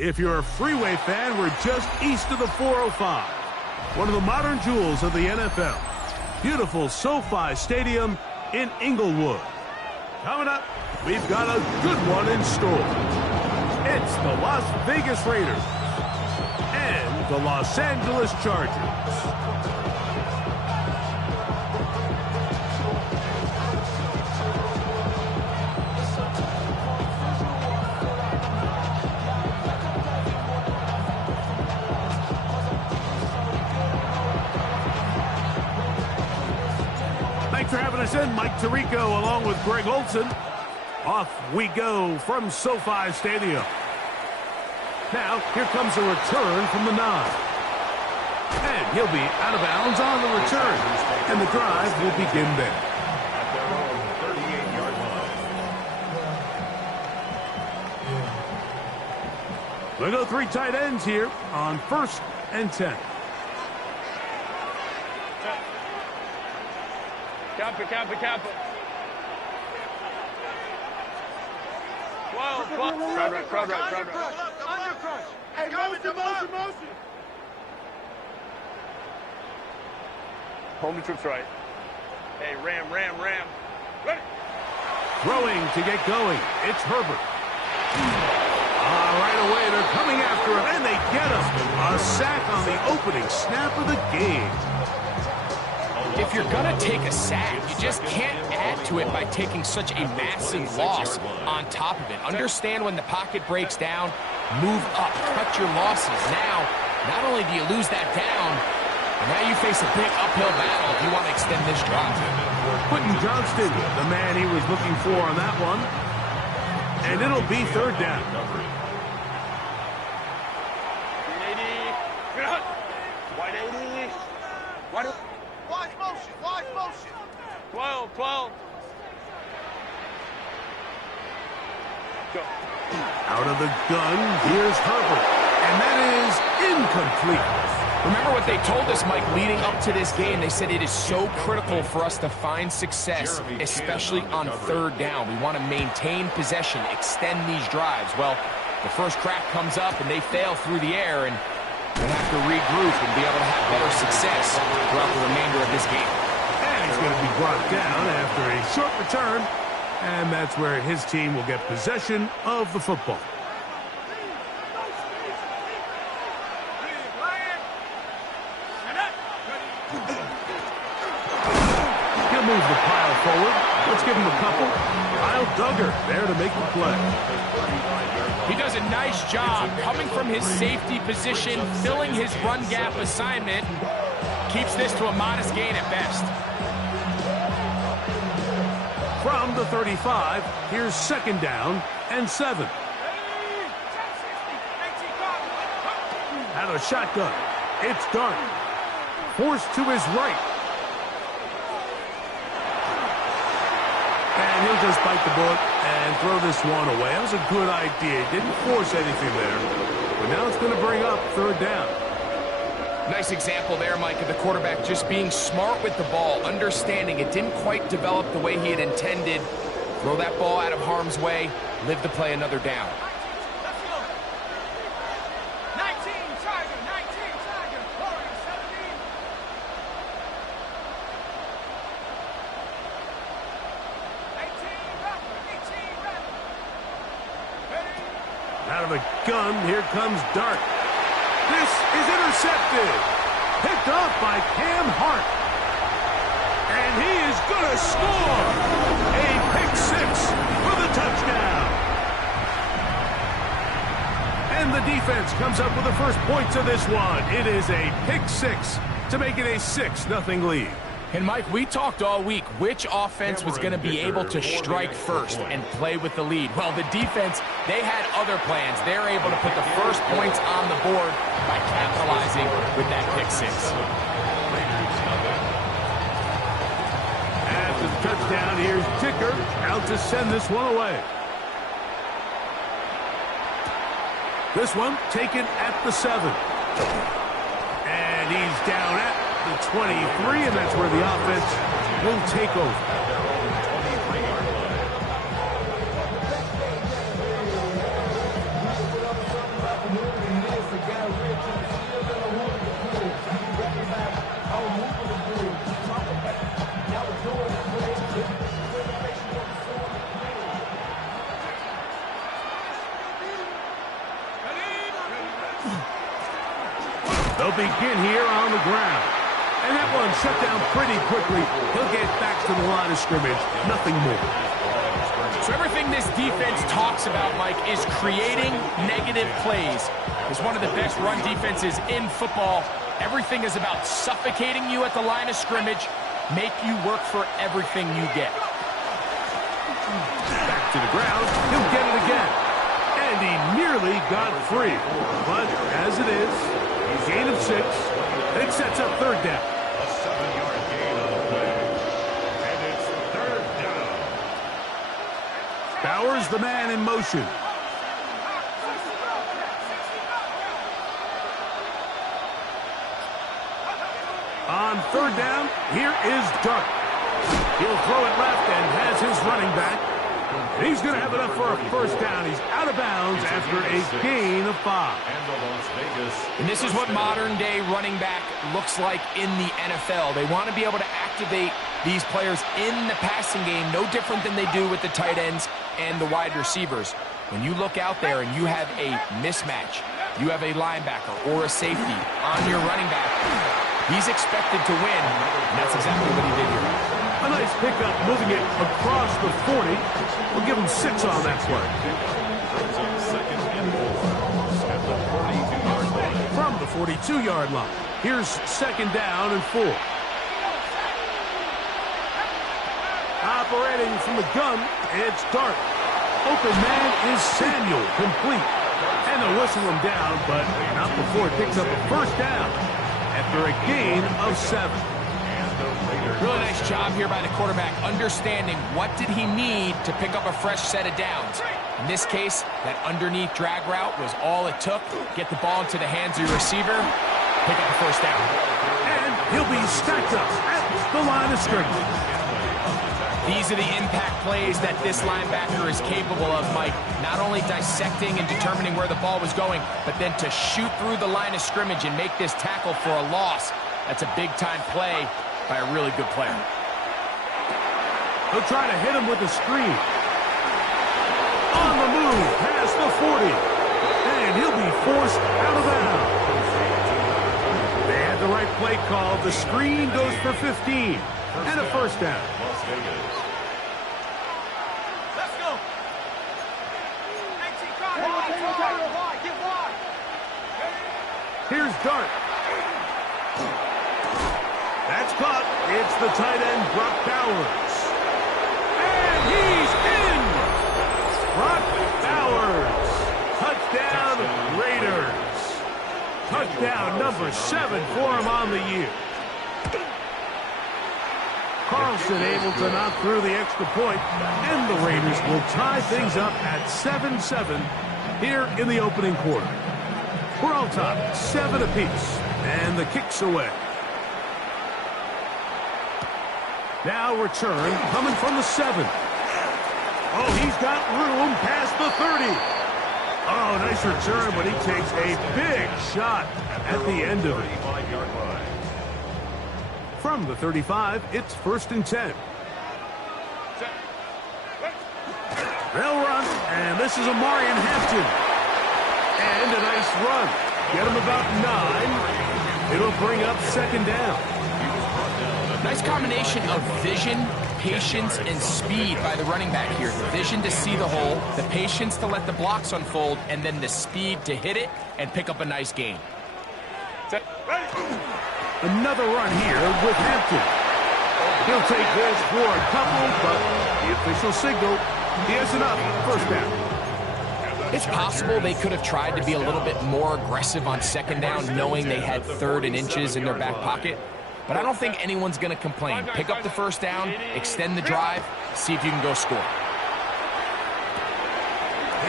If you're a Freeway fan, we're just east of the 405. One of the modern jewels of the NFL. Beautiful SoFi Stadium in Inglewood. Coming up, we've got a good one in store. It's the Las Vegas Raiders and the Los Angeles Chargers. Thanks for having us in. Mike Tirico along with Greg Olson. Off we go from SoFi Stadium. Now, here comes a return from the 9. And he'll be out of bounds on the return. And the drive will begin there. We'll go 3 tight ends here on 1st and 10. Kappa. 12. Crowd right. Under crush. Hey, motion. Home to trips right. Hey, ram. Ready. Throwing to get going. It's Herbert. Right away, they're coming after him, and they get him. A sack on the opening snap of the game. If you're going to take a sack, you just can't add to it by taking such a massive loss on top of it. Understand when the pocket breaks down, move up, cut your losses. Now, not only do you lose that down, now you face a big uphill battle if you want to extend this drive. Quentin Johnston, the man he was looking for on that one. And it'll be 3rd down. 380. Wide 80. Wide. Wide motion. 12. Go. Out of the gun, here's Herbert. And that is incomplete. Remember what they told us, Mike, leading up to this game. They said it is so critical for us to find success, especially on 3rd down. We want to maintain possession, extend these drives. Well, the first crack comes up, and they fail through the air, and we'll have to regroup and be able to have better success throughout the remainder of this game. And he's going to be brought down after a short return, and that's where his team will get possession of the football. He'll move the pile forward. Let's give him a couple. Kyle Duggar there to make the play. He does a nice job coming from his safety position, filling his run gap assignment. Keeps this to a modest gain at best. From the 35, here's 2nd down and 7. Out of shotgun. It's Dart. Forced to his right. And he'll just bite the bullet and throw this one away. That was a good idea. Didn't force anything there. But now it's going to bring up 3rd down. Nice example there, Mike, of the quarterback just being smart with the ball, understanding it didn't quite develop the way he had intended. Throw that ball out of harm's way, live to play another down. Out of a gun, here comes Dart. This is intercepted. Picked off by Cam Hart. And he is going to score. A pick 6 for the touchdown. And the defense comes up with the first points of this one. It is a pick 6 to make it a 6-0 lead. And, Mike, we talked all week which offense was going to be able to strike first and play with the lead. Well, the defense, they had other plans. They're able to put the first points on the board by capitalizing with that pick 6. After the touchdown, here's Dicker out to send this one away. This one taken at the 7. And he's down at the 23, and that's where the offense will take over. They'll begin here on the ground. And that one shut down pretty quickly. He'll get back to the line of scrimmage. Nothing more. So everything this defense talks about, Mike, is creating negative plays. It's one of the best run defenses in football. Everything is about suffocating you at the line of scrimmage, make you work for everything you get. Back to the ground. He'll get it again. And he nearly got free. But as it is, he's gain of 6. It sets up third down. A 7-yard gain on the play. And it's third down. Bowers, the man in motion. On third down, here is Dart. He'll throw it left and has his running back. And he's going to have enough for a first down. He's out of bounds after a gain of 5. And this is what modern-day running back looks like in the NFL. They want to be able to activate these players in the passing game, no different than they do with the tight ends and the wide receivers. When you look out there and you have a mismatch, you have a linebacker or a safety on your running back, he's expected to win, and that's exactly what he did here. A nice pickup, moving it across the 40. We'll give him 6 on that play. From the 42-yard line, here's second down and 4. Operating from the gun, it's Dart. Open man is Samuel, complete. And they'll whistle him down, but not before it picks up a first down after a gain of 7. Really nice job here by the quarterback, understanding what did he need to pick up a fresh set of downs. In this case, that underneath drag route was all it took. Get the ball into the hands of your receiver, pick up the first down. And he'll be stacked up at the line of scrimmage. These are the impact plays that this linebacker is capable of, Mike. Not only dissecting and determining where the ball was going, but then to shoot through the line of scrimmage and make this tackle for a loss. That's a big-time play by a really good player. He'll try to hit him with a screen. On the move, past the 40. And he'll be forced out of bounds. They had the right play call. The screen goes for 15. And a first down. Let's go. Get wide. Here's Dart. That's caught. It's the tight end, Brock Bowers. And he's in! Brock Bowers. Touchdown, Raiders. Touchdown number 7 for him on the year. Carlson able to knock through the extra point, and the Raiders will tie things up at 7-7 here in the opening quarter. We're all tied, 7 apiece, and the kick's away. Now return coming from the 7. Oh, he's got room past the 30. Oh, nice return, but he takes a big shot at the end of it. From the 35, it's 1st and 10. They'll run, and this is Amarian Hampton. And a nice run. Get him about 9. It'll bring up second down. Nice combination of vision, patience, and speed by the running back here. The vision to see the hole, the patience to let the blocks unfold, and then the speed to hit it and pick up a nice gain. Another run here with Hampton. He'll take this for a couple, but the official signal, he has enough. First down. It's possible they could have tried to be a little bit more aggressive on second down, knowing they had 3rd and inches in their back pocket. But I don't think anyone's going to complain. Pick up the first down, extend the drive, see if you can go score.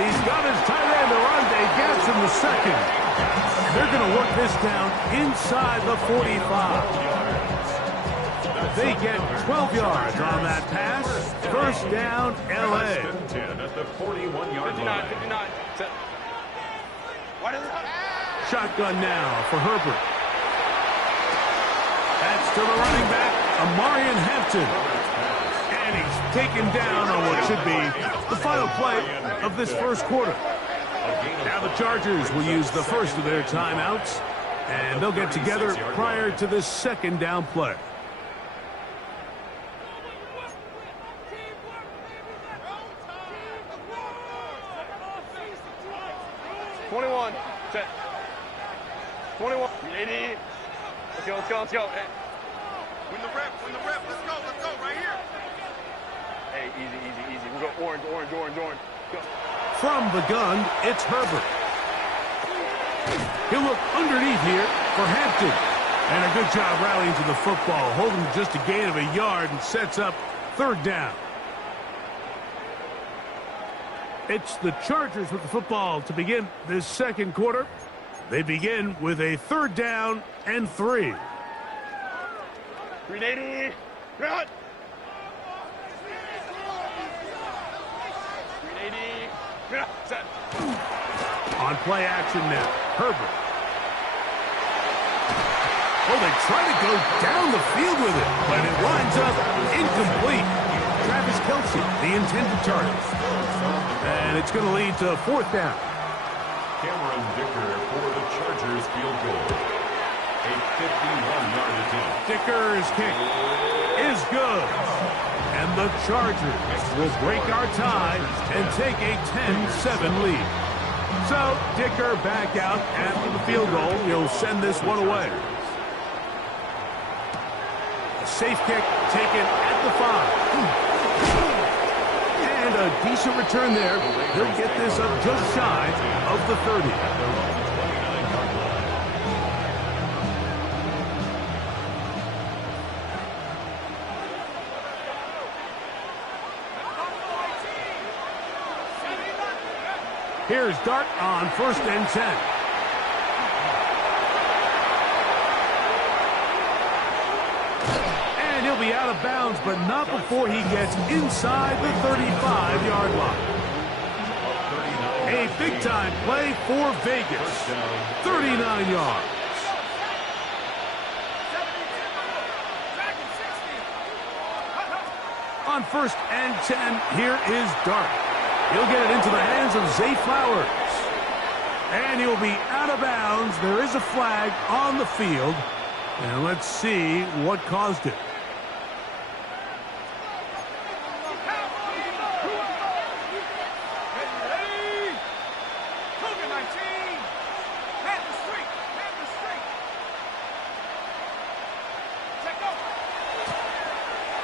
He's got his tight end, Arande Gaps in the second. They're going to work this down inside the 45. They get 12 yards on that pass. First down, L.A. 10 at the 41-yard line. Shotgun now for Herbert. That's to the running back, Amarian Hampton. And he's taken down on what should be the final play of this first quarter. Now the Chargers will use the first of their timeouts. And they'll get together prior to this second down play. Set. 21. 80. Let's go. Hey. Win the rep, let's go, right here. Hey, easy. We'll go orange. Go. From the gun, it's Herbert. He'll look underneath here for Hampton. And a good job rallying to the football, holding just a gain of a yard and sets up third down. It's the Chargers with the football to begin this second quarter. They begin with a third down and 3. 380. Run. 380. Set. On play action now, Herbert. Oh, they try to go down the field with it, but it winds up incomplete. Travis Kelce, the intended target. And it's going to lead to fourth down. Cameron Dicker for the Chargers field goal. A 51-yard attempt. Dicker's kick is good. And the Chargers will break our tie and take a 10-7 lead. So Dicker back out after the field goal. He'll send this one away. A safe kick taken at the 5. And a decent return there. He'll get this up just shy of the 30. Here's Dart on 1st and 10. And he'll be out of bounds, but not before he gets inside the 35-yard line. A big-time play for Vegas. 39 yards. On 1st and 10, here is Dart. He'll get it into the hands of Zay Flowers. And he'll be out of bounds. There is a flag on the field. And let's see what caused it.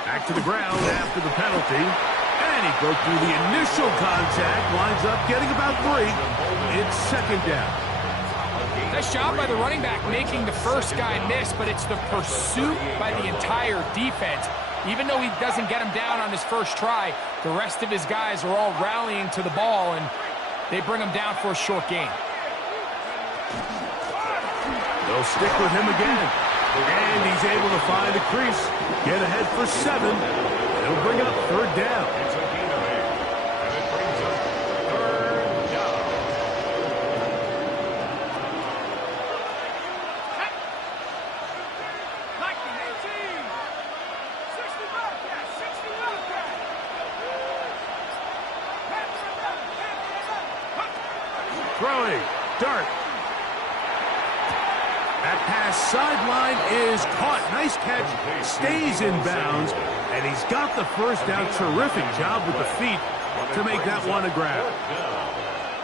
Back to the ground after the penalty. And he broke through the initial contact, winds up getting about 3. It's second down. Nice job by the running back making the first guy miss, but it's the pursuit by the entire defense. Even though he doesn't get him down on his first try, the rest of his guys are all rallying to the ball, and they bring him down for a short gain. They'll stick with him again. And he's able to find a crease, get ahead for 7. He'll bring up third down. It's a gain of 8, and it brings up third down. Throwing, Dart. That pass sideline is caught. Nice catch, stays in bounds, and he's got the first down. Terrific job with the feet to make that one a grab.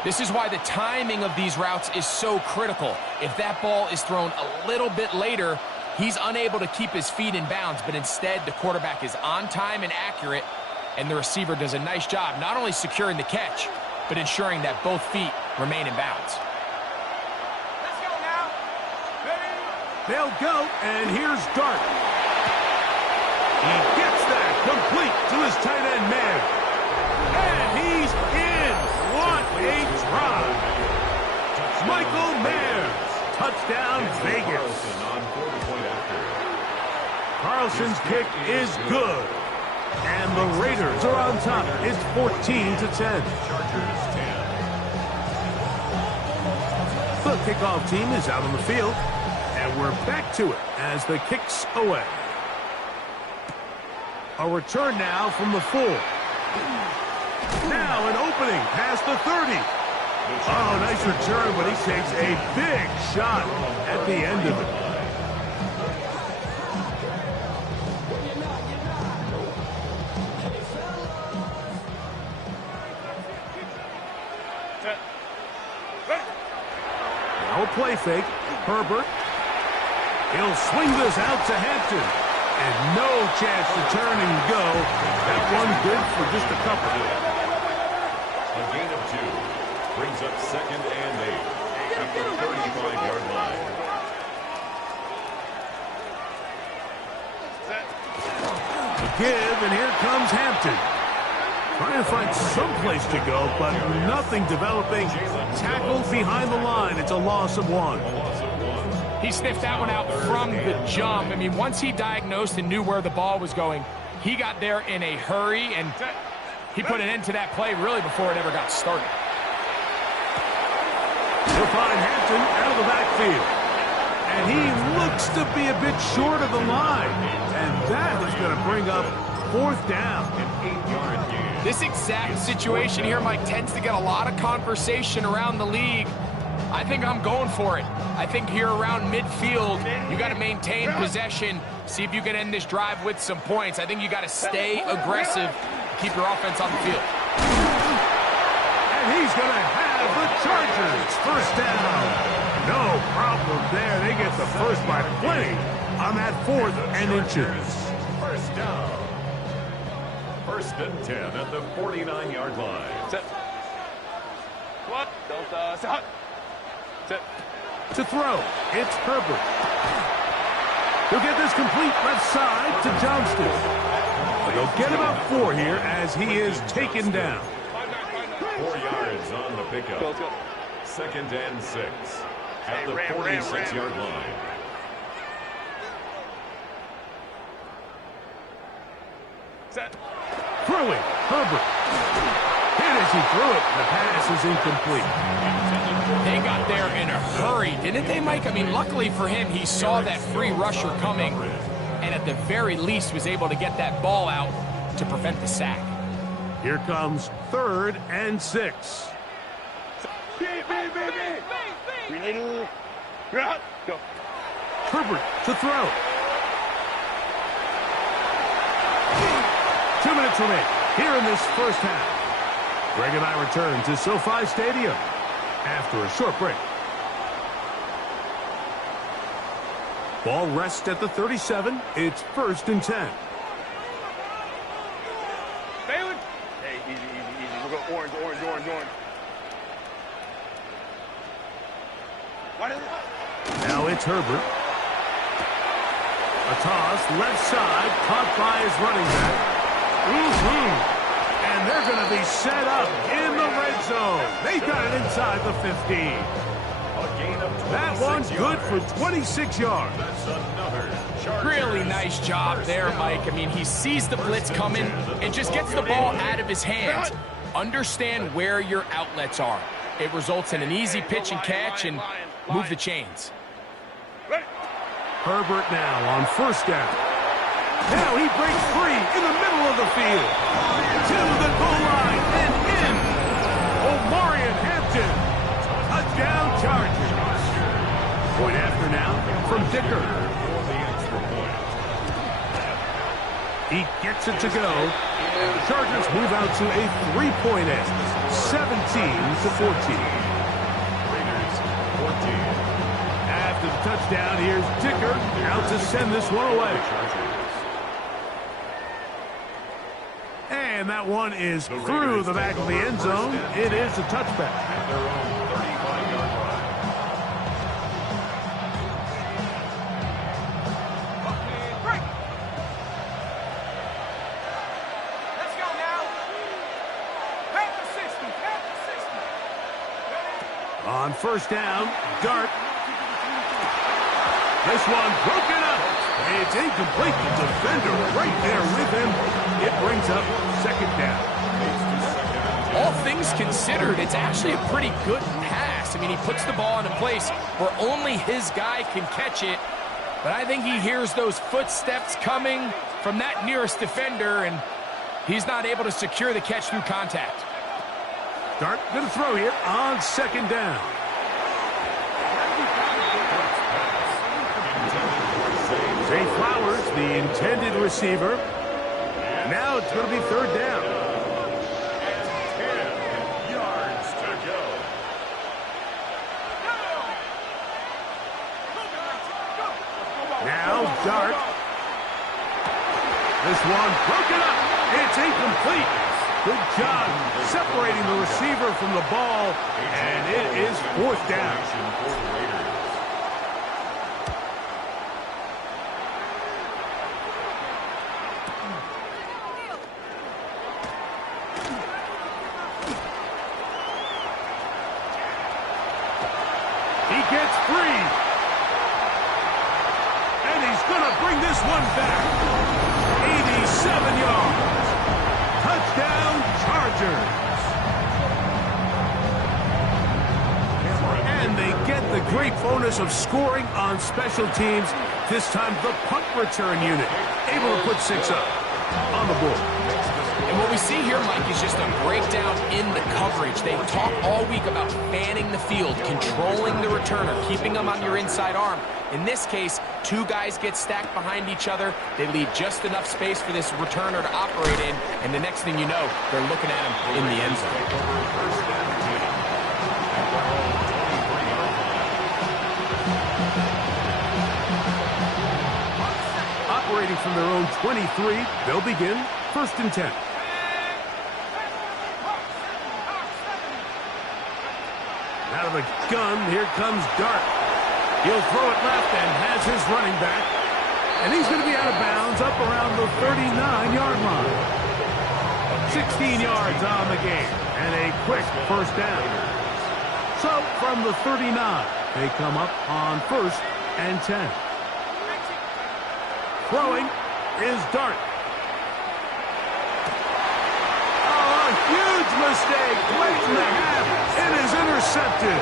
This is why the timing of these routes is so critical. If that ball is thrown a little bit later, he's unable to keep his feet in bounds, but instead the quarterback is on time and accurate, and the receiver does a nice job not only securing the catch, but ensuring that both feet remain in bounds. They'll go, and here's Dart. He gets that complete to his tight end man. And he's in. What a drive. Michael Mayer. Touchdown, Vegas. Carlson's kick is good. And the Raiders are on top. It's 14-10. The kickoff team is out on the field. And we're back to it as the kick's away. A return now from the 4. Now an opening past the 30. Oh, nice return, but he takes a big shot at the end of it. Now a play fake. Herbert. He'll swing this out to Hampton. And no chance to turn and go. That one good for just a couple. A gain of 2. Brings up 2nd and 8 at the 35-yard line. The give, and here comes Hampton. Trying to find some place to go, but nothing developing. Tackled behind the line. It's a loss of 1. He sniffed that one out from the jump. I mean, once he diagnosed and knew where the ball was going, he got there in a hurry, and he put an end to that play really before it ever got started. He'll find Hampton out of the backfield. And he looks to be a bit short of the line. And that is going to bring up 4th down. An 8-yard gain. This exact situation here, Mike, tends to get a lot of conversation around the league. I think I'm going for it. I think here around midfield, you got to maintain possession, see if you can end this drive with some points. I think you got to stay aggressive, keep your offense on the field. And he's going to have the Chargers 1st down. No problem there. They get the first by plenty on that 4th and inches. 1st down. 1st and 10 at the 49-yard line. Set. What? Don't stop. Set. To throw, it's Herbert. He'll get this complete left side to Johnston. But he'll get about 4 here as he is taken down. 4 yards on the pickup. Let's go. 2nd and 6 at the Ram. 46-yard line. Set. Throwing, Herbert. Hit as he threw it. The pass is incomplete. They got there in a hurry, didn't they, Mike? I mean, luckily for him, he saw that free rusher coming, and at the very least was able to get that ball out to prevent the sack. Here comes 3rd and 6. We need to go. Herbert to throw. 2 minutes remain here in this 1st half. Greg and I return to SoFi Stadium after a short break. Ball rests at the 37. It's 1st and 10. Balin. Hey, easy. We'll go orange. What is it? Now it's Herbert. A toss, left side, caught by his running back. And they're going to be set up in the red zone. They got it inside the 15. That one's good for 26 yards. That's another Really nice job there, Mike. I mean, he sees the blitz coming and just gets the ball out of his hands. Understand where your outlets are. It results in an easy pitch and catch and move the chains. Herbert now on 1st down. Now he breaks free in the middle of the field. To the goal line and in. Omarion Hampton. Touchdown Chargers. Point after now from Dicker. He gets it to go. And the Chargers move out to a 3-point end. 17-14. Raiders 14. After the touchdown, here's Dicker out to send this one away. And that one is through the back of the end zone. It is a touchback. At their own 35-yard line. Let's go now. Back to 60. Back to 60. On 1st down, Dart. This one broken up. It's incomplete. The defender right there with him. It brings up 2nd down. All things considered, it's actually a pretty good pass. I mean, he puts the ball in a place where only his guy can catch it. But I think he hears those footsteps coming from that nearest defender, and he's not able to secure the catch through contact. Dart going to throw here on second down. Zay Flowers, the intended receiver. Now it's going to be third down. 10 yards to go. Now Dart. This one broken up. It's incomplete. Good job separating the receiver from the ball, and it is fourth down. For the Raiders. He gets free. And he's going to bring this one back. 87 yards. Touchdown, Chargers. And they get the great bonus of scoring on special teams. This time the punt return unit able to put 6 up on the board. And what we see here, Mike, is just a breakdown in the coverage. They talk all week about fanning the field, controlling the returner, keeping them on your inside arm. In this case, 2 guys get stacked behind each other. They leave just enough space for this returner to operate in, and the next thing you know, they're looking at him in the end zone. Operating from their own 23, they'll begin first and 10. Out of the gun, here comes Dart. He'll throw it left and has his running back. And he's going to be out of bounds up around the 39-yard line. 16 yards on the game and a quick first down. So from the 39, they come up on first and 10. Throwing is Dart. Oh, a huge mistake late in the half. It is intercepted.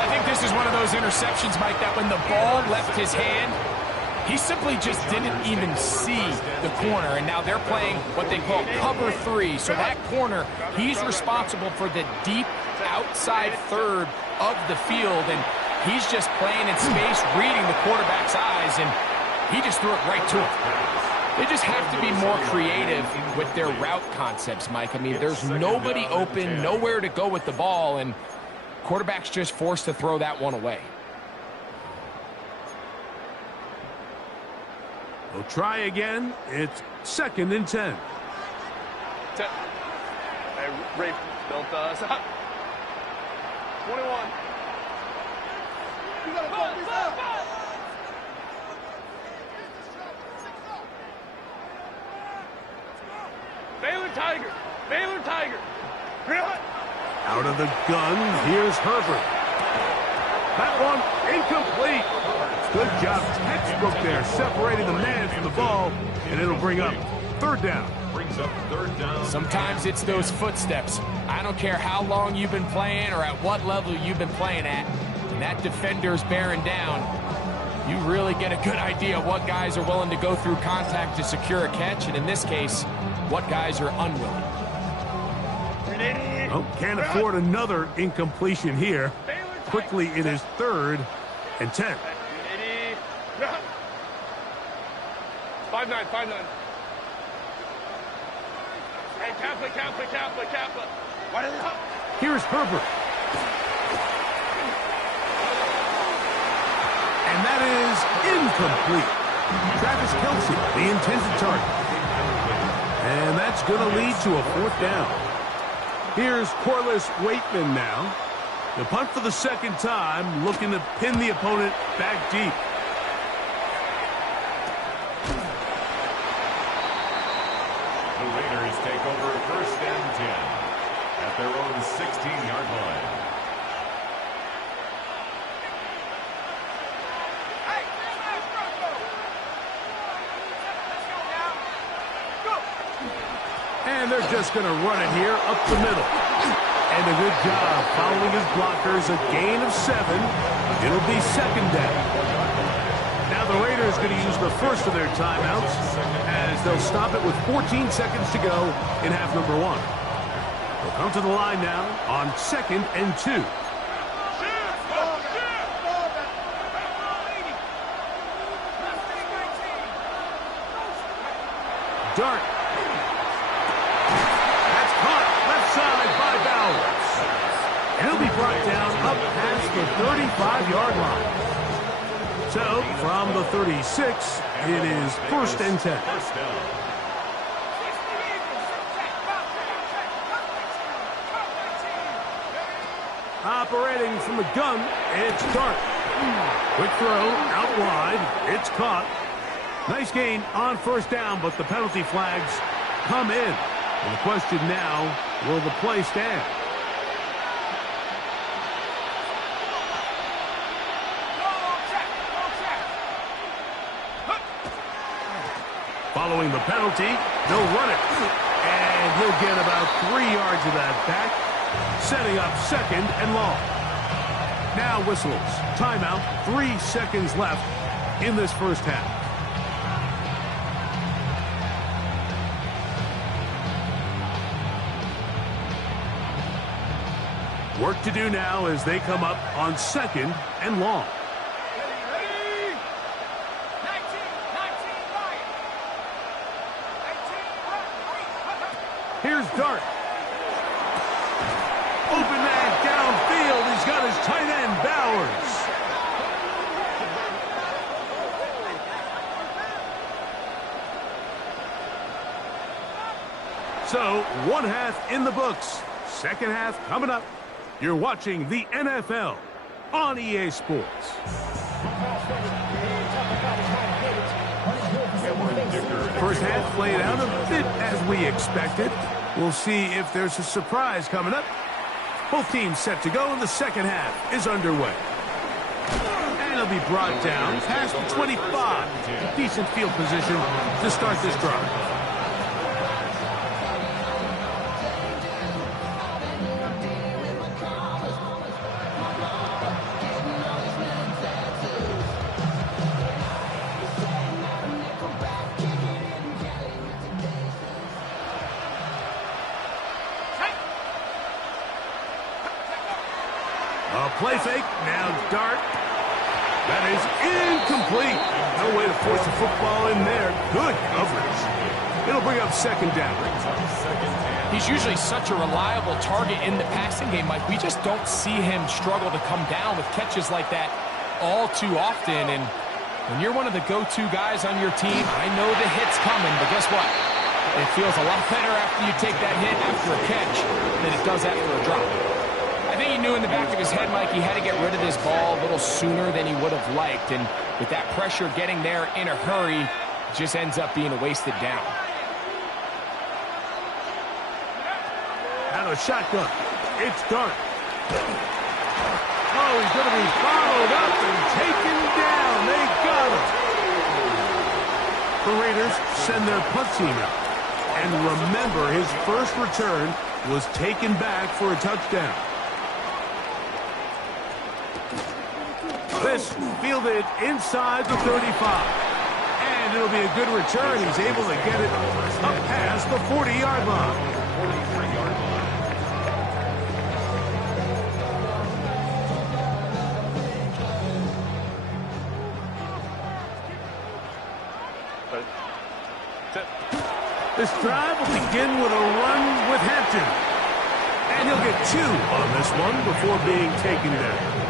I think this is one of those interceptions, Mike, that when the ball left his hand, he simply just didn't even see the corner. And now they're playing what they call cover 3. So that corner, he's responsible for the deep outside third of the field. And he's just playing in space, reading the quarterback's eyes, and he just threw it right to him. They just have to be more creative with their route concepts, Mike. I mean, there's nobody open, nowhere to go with the ball, and quarterback's just forced to throw that one away. They'll try again. It's second and 10. Hey, Rafe built us up. 21. You gotta go, Baylor Tiger! Baylor Tiger! Out of the gun, here's Herbert. That one incomplete. Good job, textbook there, separating the man from the ball, and it'll bring up third down. Brings up third down. Sometimes it's those footsteps. I don't care how long you've been playing or at what level you've been playing at. When that defender's bearing down, you really get a good idea of what guys are willing to go through contact to secure a catch, and in this case, what guys are unwilling. Oh, can't afford another incompletion here. Quickly in his third and 10. 5-9, 5-9. Hey, Kappa. Why did it help? Here's Herbert. And that is incomplete. Travis Kelce, the intended target. And that's going to lead to a fourth down. Here's Corliss Waitman now. The punt for the second time, looking to pin the opponent back deep. The Raiders take over first and 10 at their own 16-yard line. And they're just going to run it here up the middle. And a good job following his blockers, a gain of 7. It'll be second down. Now the Raiders going to use the first of their timeouts as they'll stop it with 14 seconds to go in half number 1. They'll come to the line now on 2nd and 2. Dart. That's caught left side by Bowers. And he'll be brought down up past the 35-yard line. So, from the 36, it is 1st and 10. First down. Operating from the gun, it's Dart. Quick throw, out wide, it's caught. Nice gain on 1st down, but the penalty flags come in. And the question now, will the play stand? Following the penalty, they'll run it. And he'll get about 3 yards of that back, setting up 2nd and long. Now whistles. Timeout, 3 seconds left in this first half. Work to do now as they come up on 2nd and long. Here's Dart. Open man downfield. He's got his tight end, Bowers. So, 1 half in the books. 2nd half coming up. You're watching the NFL on EA Sports. First half played out a bit as we expected. We'll see if there's a surprise coming up. Both teams set to go, and the 2nd half is underway. And he'll be brought down past the 25. Decent field position to start this drive. Play fake, now Dart. That is incomplete. No way to force the football in there. Good coverage. It'll bring up 2nd down. He's usually such a reliable target in the passing game, Mike. We just don't see him struggle to come down with catches like that all too often. And when you're one of the go-to guys on your team, I know the hit's coming, but guess what? It feels a lot better after you take that hit after a catch than it does after a drop. I think he knew in the back of his head, Mike, he had to get rid of this ball a little sooner than he would have liked. And with that pressure getting there in a hurry, it just ends up being a wasted down. Out of shotgun. It's Dart. Oh, he's going to be followed up and taken down. They got him. The Raiders send their punt team out. And remember, his first return was taken back for a touchdown. This fielded inside the 35. And it'll be a good return. He's able to get it up past the 40-yard line. 43-yard line. This drive will begin with a run with Hampton. And he'll get 2 on this one before being taken down.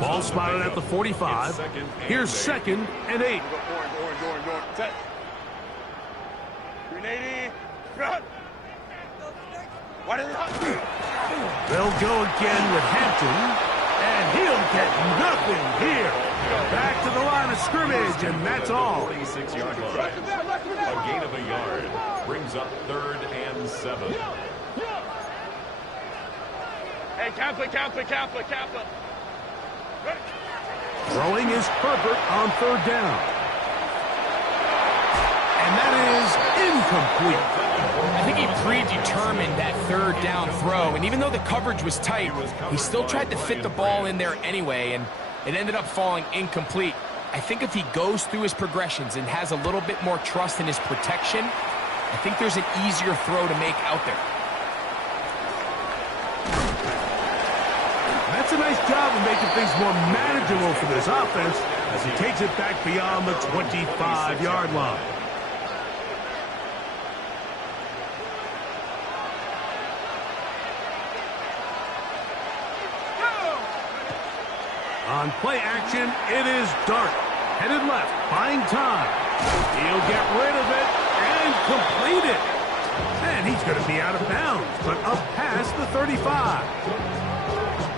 Ball spotted at the 45. Here's 2nd and 8. Orange. Set. 380. Cut. They'll go again with Hampton. And he'll get nothing here. Back to the line of scrimmage, and that's all. 46-yard line. A gain of a yard. Brings up 3rd and 7. Hey, Kaplan. Throwing is Herbert on 3rd down. And that is incomplete. I think he predetermined that 3rd down throw, and even though the coverage was tight, he still tried to fit the ball in there anyway, and it ended up falling incomplete. I think if he goes through his progressions and has a little bit more trust in his protection, I think there's an easier throw to make out there. That's a nice job of making things more manageable for this offense as he takes it back beyond the 25-yard line. On play action, it is Dart. Headed left, buying time. He'll get rid of it and complete it. And he's going to be out of bounds, but up past the 35.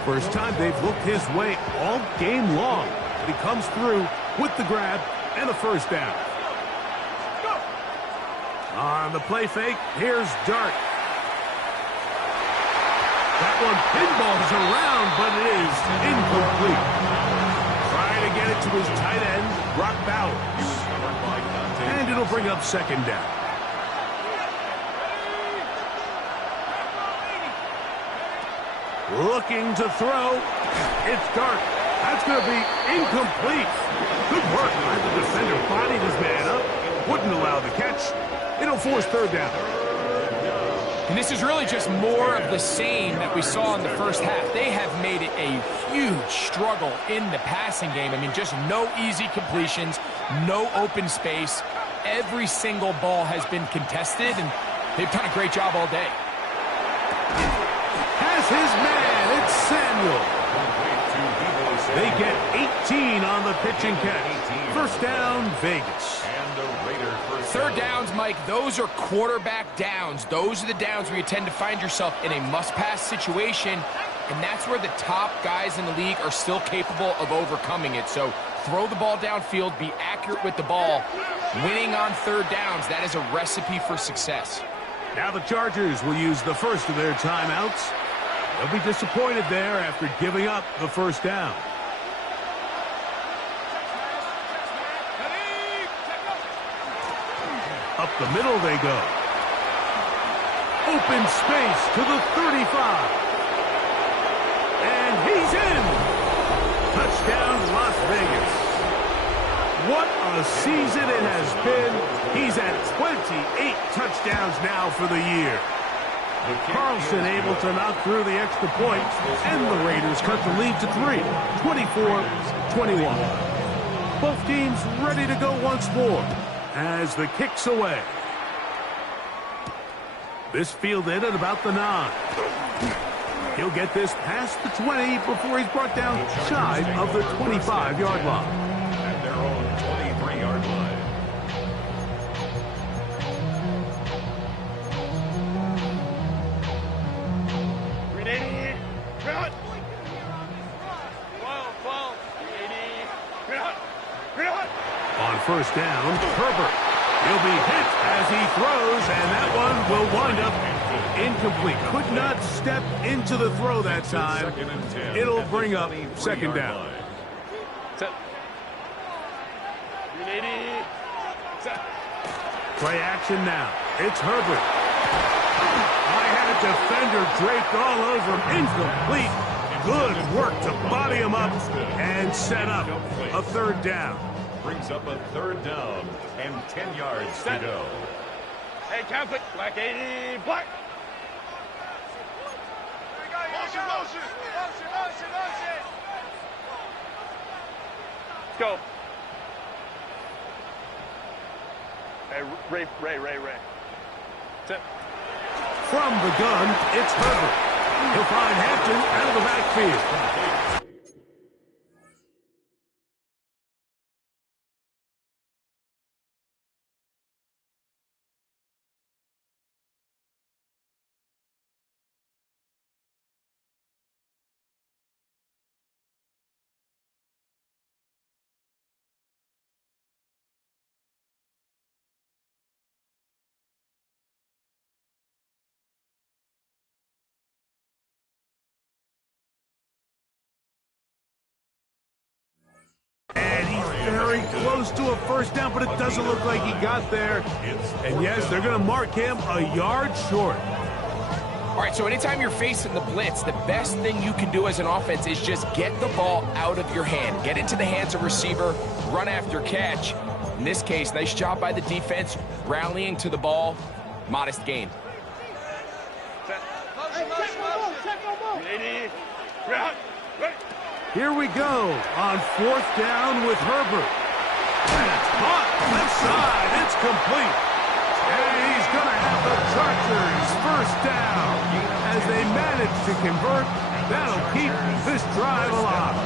First time they've looked his way all game long. But he comes through with the grab and a first down. On the play fake, here's Dart. That one pinballs around, but it is incomplete. Trying to get it to his tight end, Brock Bowers. And it'll bring up second down. Looking to throw. It's Dart. That's going to be incomplete. Good work by the defender. Bodied his man up. Wouldn't allow the catch. It'll force third down. And this is really just more of the same that we saw in the first half. They have made it a huge struggle in the passing game. I mean, just no easy completions, no open space. Every single ball has been contested, and they've done a great job all day. Has his man. It's Samuel. They get 18 on the pitch and catch. First down, Vegas. Third downs, Mike, those are quarterback downs. Those are the downs where you tend to find yourself in a must-pass situation, and that's where the top guys in the league are still capable of overcoming it. So throw the ball downfield, be accurate with the ball. Winning on third downs, that is a recipe for success. Now the Chargers will use the first of their timeouts. They'll be disappointed there after giving up the first down. Up the middle they go. Open space to the 35. And he's in. Touchdown, Las Vegas. What a season it has been. He's at 28 touchdowns now for the year. Carlson able to knock through the extra point, and the Raiders cut the lead to 3, 24-21. Both teams ready to go once more as the kick's away. This fielded at about the 9. He'll get this past the 20 before he's brought down shy of the 25-yard line. At their own 23-yard line. On first down, Herbert. He'll be hit as he throws, and that one will wind up incomplete. Could not step into the throw that time. It'll bring up second down. Play action now. It's Herbert. I had a defender draped all over him. Incomplete. Good work to body him up and set up a third down. Brings up a third down and 10 yards to go. Hey, Catholic, black 80, black. Motion, motion. Let's go. Hey, Ray. Sit. From the gun, it's Herbert. He'll find Hampton out of the backfield. And he's very close to a first down, but it doesn't look like he got there. And yes, they're going to mark him a yard short. All right, so anytime you're facing the blitz, the best thing you can do as an offense is just get the ball out of your hand. Get into the hands of receiver, run after catch. In this case, nice job by the defense, rallying to the ball, modest gain. Here we go on 4th down with Herbert. And it's caught left side. It's complete. And he's going to have the Chargers first down. As they manage to convert, that'll keep this drive alive.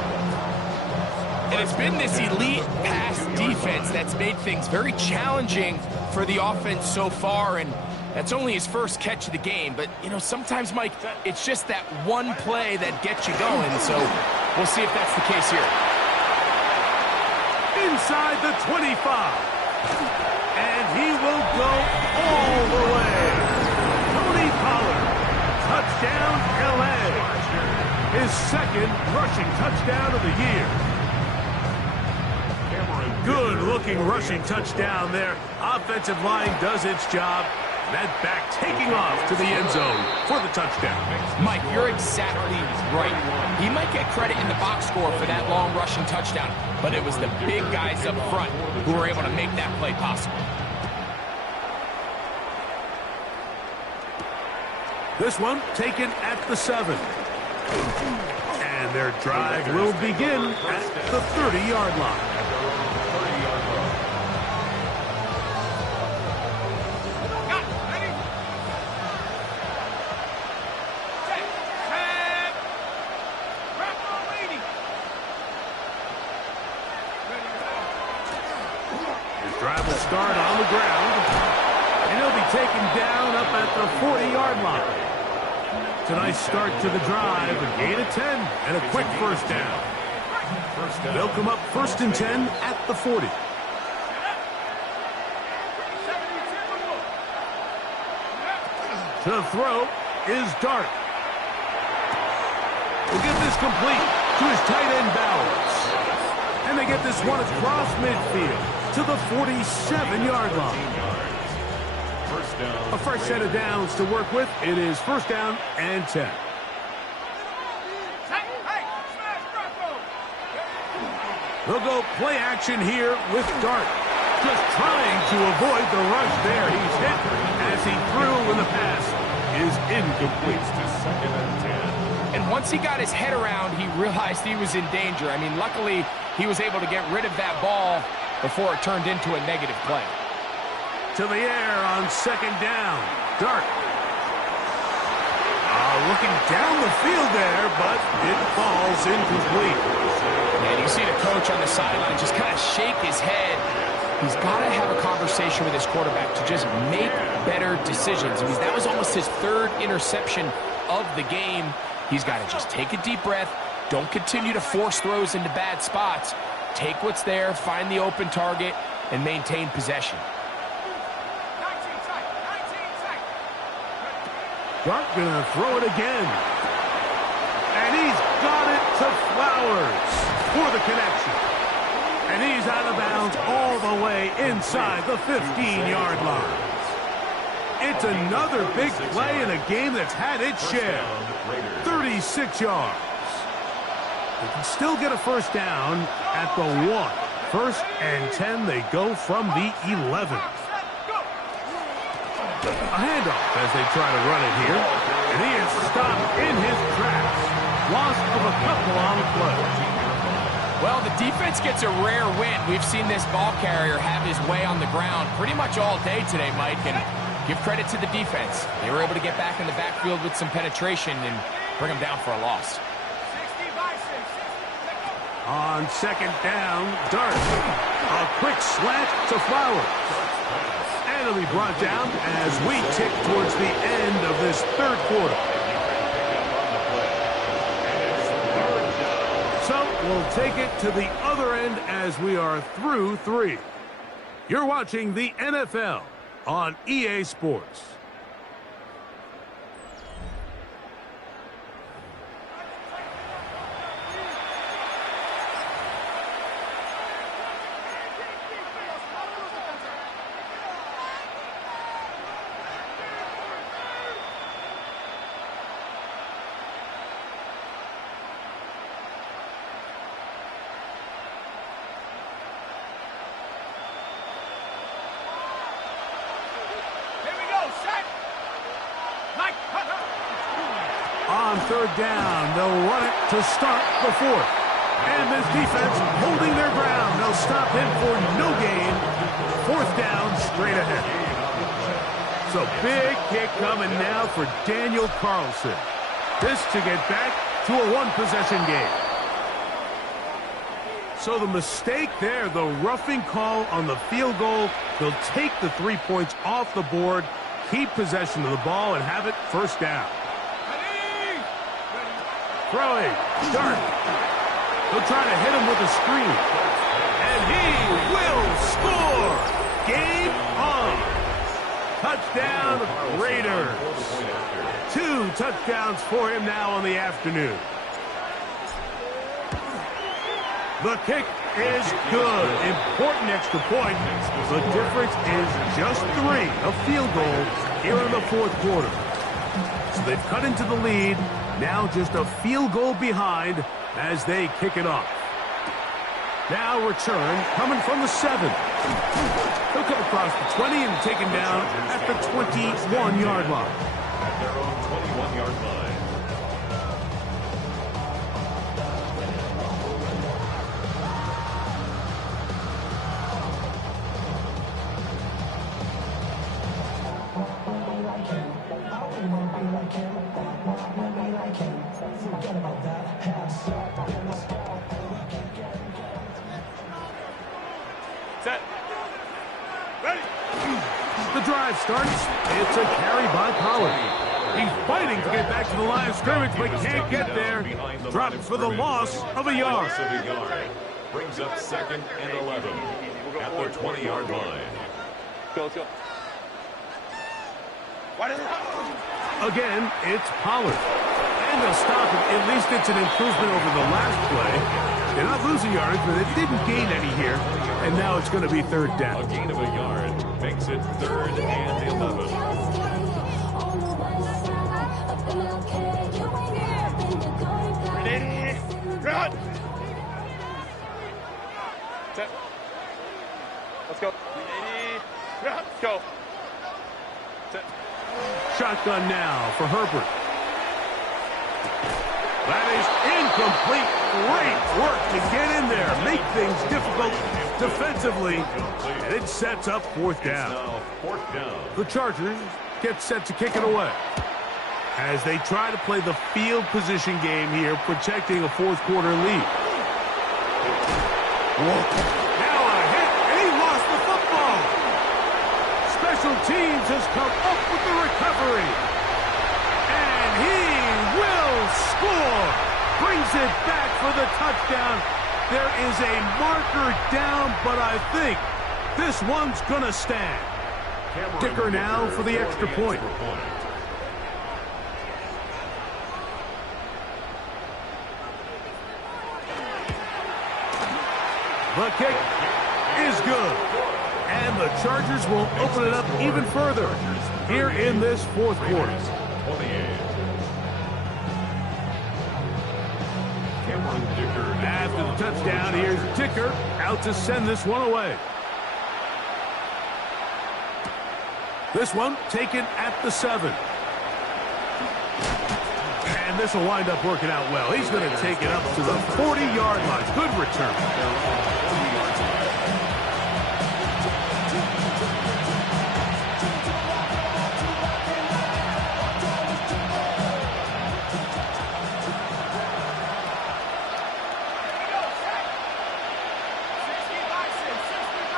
And it's been this elite pass defense that's made things very challenging for the offense so far, and that's only his first catch of the game. But, you know, sometimes, Mike, it's just that one play that gets you going, so we'll see if that's the case here. Inside the 25. And he will go all the way. Tony Pollard, touchdown L.A. His second rushing touchdown of the year. Good-looking rushing touchdown there. Offensive line does its job. That back taking off to the end zone for the touchdown. Mike, you're exactly right. He might get credit in the box score for that long rushing touchdown, but it was the big guys up front who were able to make that play possible. This one taken at the 7. And their drive will begin at the 30-yard line. Drive will start on the ground, and he'll be taken down up at the 40-yard line. It's a nice start to the drive, a gain of 10, and a quick first down. They'll come up 1st and 10 at the 40. To throw is Dart. We'll get this complete to his tight end Bowers. And they get this one across midfield to the 47-yard line. A fresh set of downs to work with. It is 1st down and 10. They'll go play action here with Dart. Just trying to avoid the rush there. He's hit as he threw when the pass is incomplete. To 2nd and 10. And once he got his head around, he realized he was in danger. I mean, luckily, he was able to get rid of that ball before it turned into a negative play. To the air on 2nd down. Dart. Looking down the field there, but it falls incomplete. And you see the coach on the sideline just kind of shake his head. He's got to have a conversation with his quarterback to just make better decisions. I mean, that was almost his 3rd interception of the game. He's got to just take a deep breath. Don't continue to force throws into bad spots. Take what's there, find the open target, and maintain possession. Dart gonna throw it again. And he's got it to Flowers for the connection. And he's out of bounds all the way inside the 15-yard line. It's another big play in a game that's had its share. 36 yards. They can still get a first down at the 1. 1st and 10, they go from the 11. A handoff as they try to run it here. And he is stopped in his tracks. Loss of a couple on the play. Well, the defense gets a rare win. We've seen this ball carrier have his way on the ground pretty much all day today, Mike, and give credit to the defense. They were able to get back in the backfield with some penetration and bring them down for a loss. On 2nd down, Dart. A quick slant to Flowers. And it'll be brought down as we tick towards the end of this 3rd quarter. So we'll take it to the other end as we are through 3. You're watching the NFL on EA Sports. On third down, they'll run it to start the fourth. And this defense holding their ground. They'll stop him for no gain. Fourth down, straight ahead. So big kick coming now for Daniel Carlson. This to get back to a one-possession game. So the mistake there, the roughing call on the field goal. They'll take the 3 points off the board, keep possession of the ball, and have it first down. Throwing, Dart. They'll try to hit him with a screen. And he will score! Game on! Touchdown, Raiders. 2 touchdowns for him now on the afternoon. The kick is good. Important extra point. The difference is just 3, a field goal here in the fourth quarter. So they've cut into the lead. Now just a field goal behind as they kick it off. Now return coming from the 7. He'll come across the 20 and take him down at the 21-yard line. At their own 21-yard line. Set. Ready. The drive starts. It's a carry by Pollard. He's fighting to get back to the line of scrimmage, but can't get there. Dropped for the loss of a yard. Brings up 2nd and 11 at the 20-yard line. Let's go. Again, it's Pollard. And they'll stop it. At least it's an improvement over the last play. They're not losing yards, but they didn't gain any here. And now it's going to be third down. A gain of a yard makes it 3rd and 11. Ready. Run. Set. Let's go. Ready. Run. Let's go. Set. Shotgun now for Herbert. That is incomplete. Great work to get in there, make things difficult defensively, and it sets up fourth down. The Chargers get set to kick it away as they try to play the field position game here, protecting a fourth quarter lead. Now a hit, and he lost the football. Special teams has come up with the recovery, and he will score. Brings it back for the touchdown. There is a marker down, but I think this one's going to stand. Dicker now for the extra point. The kick is good. And the Chargers will open it up even further here in this fourth quarter. After the touchdown, here's Dicker out to send this one away. This one taken at the 7. And this will wind up working out well. He's going to take it up to the 40-yard line. Good return.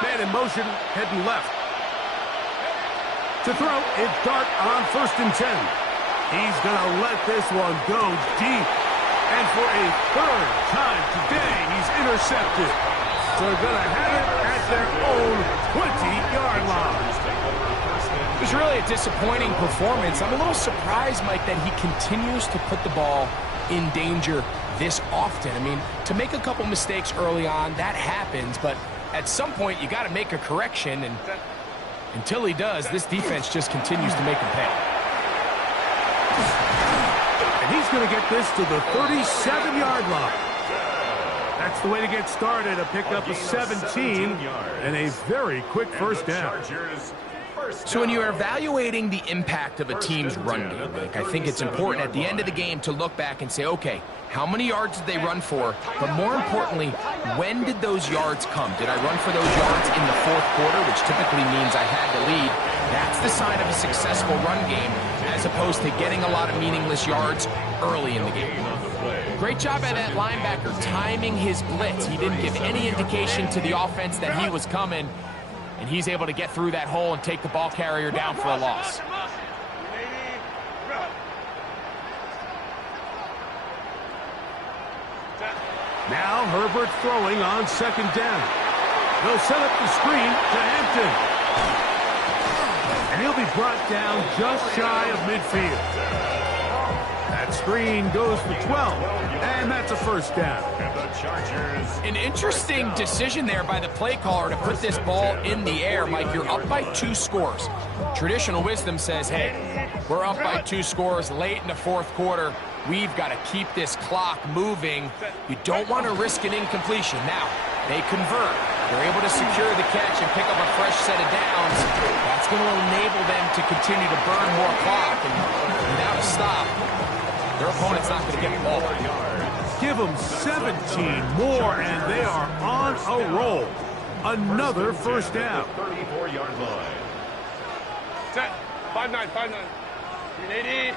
Man in motion, heading left. To throw, it's Dart on 1st and 10. He's going to let this one go deep. And for a 3rd time today, he's intercepted. So they're going to have it at their own 20-yard line. It was really a disappointing performance. I'm a little surprised, Mike, that he continues to put the ball in danger this often. I mean, to make a couple mistakes early on, that happens, but at some point, you got to make a correction, and until he does, this defense just continues to make him pay. And he's going to get this to the 37-yard line. That's the way to get started, a pick up of 17, and a very quick first down. So when you're evaluating the impact of a team's run game, Nick, I think it's important at the end of the game to look back and say, okay, how many yards did they run for? But more importantly, when did those yards come? Did I run for those yards in the fourth quarter, which typically means I had to lead? That's the sign of a successful run game, as opposed to getting a lot of meaningless yards early in the game. Great job by that linebacker timing his blitz. He didn't give any indication to the offense that he was coming, and he's able to get through that hole and take the ball carrier down for a loss. Now Herbert throwing on second down. They'll set up the screen to Hampton. And he'll be brought down just shy of midfield. That screen goes for 12, and that's a first down. An interesting decision there by the play caller to put this ball in the air. Mike, you're up by 2 scores. Traditional wisdom says, hey, we're up by 2 scores late in the fourth quarter. We've got to keep this clock moving. You don't want to risk an incompletion. Now, they convert. They're able to secure the catch and pick up a fresh set of downs. That's going to enable them to continue to burn more clock. And without a stop, their opponent's not going to get the ball. Give them 17 more, and they are on a roll. Another first down. 34-yard line. Set. 5-9, 5-9. 380.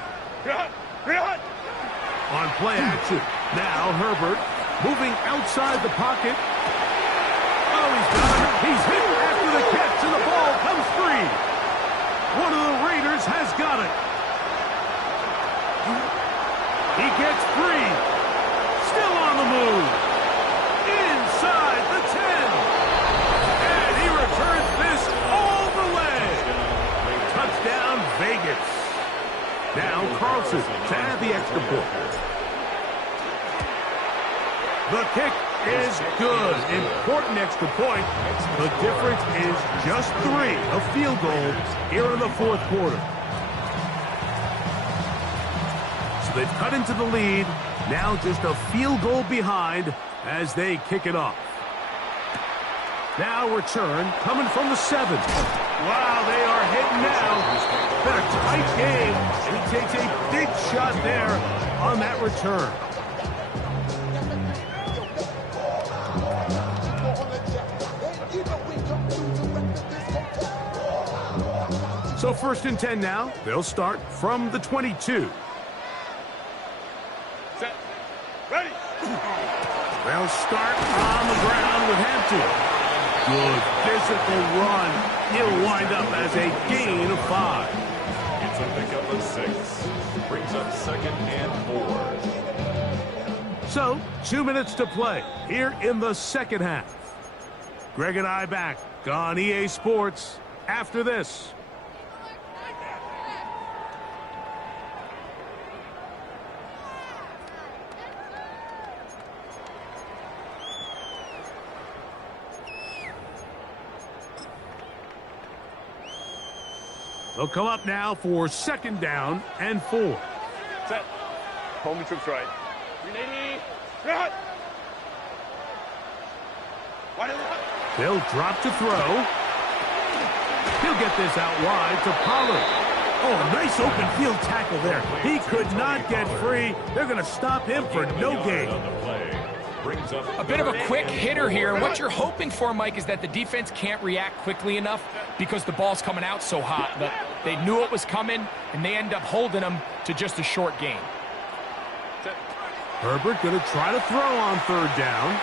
On play action. Now Herbert moving outside the pocket. Oh, he's got him. He's hit after the catch, and the ball comes free. One of the Raiders has got it. He gets free. Still on the move. Inside the 10. And he returns this all the way. Touchdown, Vegas. Now Carlson to add the extra point. The kick is good. Important extra point. The difference is just 3, a field goal here in the fourth quarter. So they've cut into the lead. Now just a field goal behind as they kick it off. Now return coming from the 7. Wow, they are hitting now. Been a tight game, and he takes a big shot there on that return. So 1st and 10 now. They'll start from the 22. Set. Ready. They'll start on the ground with Hampton. Good physical run. He'll wind up as a gain of 5. It's a pickup of 6. Brings up 2nd and 4. So, 2 minutes to play here in the second half. Greg and I back on EA Sports after this. They'll come up now for 2nd down and 4. Set. Homie trips right. 380. Cut. They'll drop to throw. He'll get this out wide to Pollard. Oh, nice open field tackle there. He could not get free. They're going to stop him for no gain. A bit of a quick hitter here, and what you're hoping for, Mike, is that the defense can't react quickly enough because the ball's coming out so hot. But they knew it was coming, and they end up holding them to just a short gain. Herbert going to try to throw on 3rd down.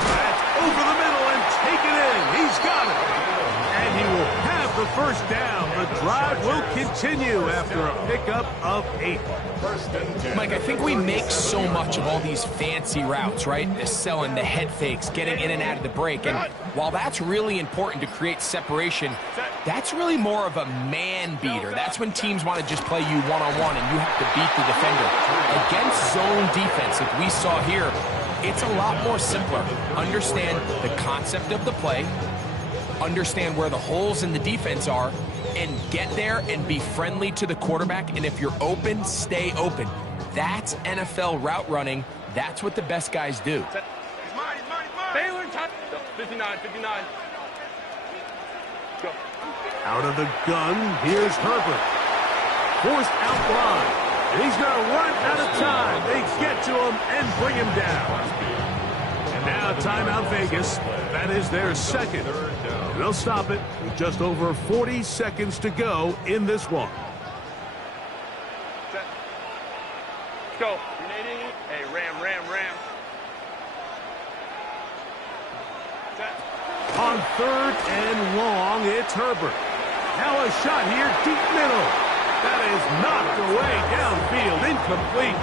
That's over the middle and take it in. He's got it. And he will have the first down. The drive will continue after a pickup of 8. Mike, I think we make so much of all these fancy routes, right? The selling, the head fakes, getting in and out of the break. And while that's really important to create separation, that's really more of a man beater. That's when teams want to just play you one-on-one and you have to beat the defender. Against zone defense, like we saw here, it's a lot more simpler. Understand the concept of the play, understand where the holes in the defense are, and get there and be friendly to the quarterback. And if you're open, stay open. That's NFL route running. That's what the best guys do. He's mine, he's mine, he's mine. Baylor, 59, 59. Go. Out of the gun, here's Herbert. Forced out wide. And he's going to run out of time. They get to him and bring him down. And now timeout Vegas. That is their second. And they'll stop it with just over 40 seconds to go in this one. Set. Let's go. Hey, ram. Set. On third and long, it's Herbert. Now a shot here, deep middle. That is knocked away downfield, incomplete.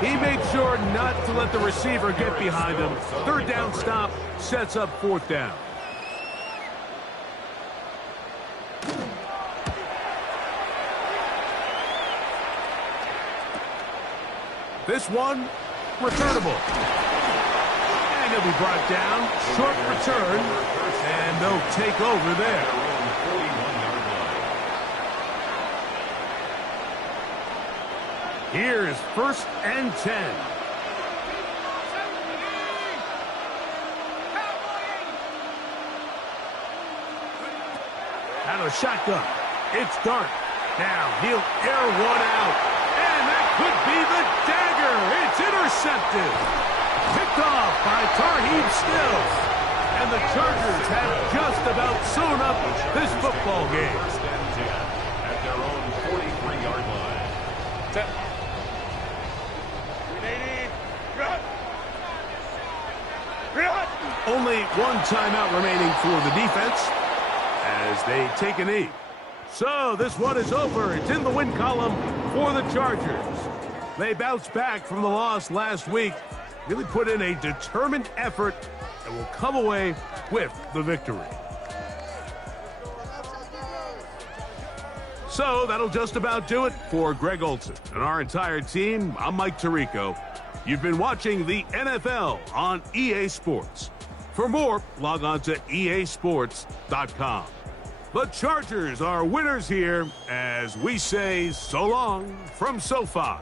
He made sure not to let the receiver get behind him. Third down stop sets up fourth down. This one, returnable. And he'll be brought down. Short return. And they'll take over there. Here's first and 10. Out of the shotgun. It's Dart. Now he'll air one out. And that could be the dagger. It's intercepted. Picked off by Tarheeb Stills. And the Chargers have just about sewn up this football game. At their own 43-yard line. Set. Only one timeout remaining for the defense as they take a knee. So this one is over. It's in the win column for the Chargers. They bounced back from the loss last week, really put in a determined effort, and will come away with the victory. So that'll just about do it for Greg Olsen and our entire team. I'm Mike Tirico. You've been watching the NFL on EA Sports. For more, log on to easports.com. The Chargers are winners here as we say so long from SoFi.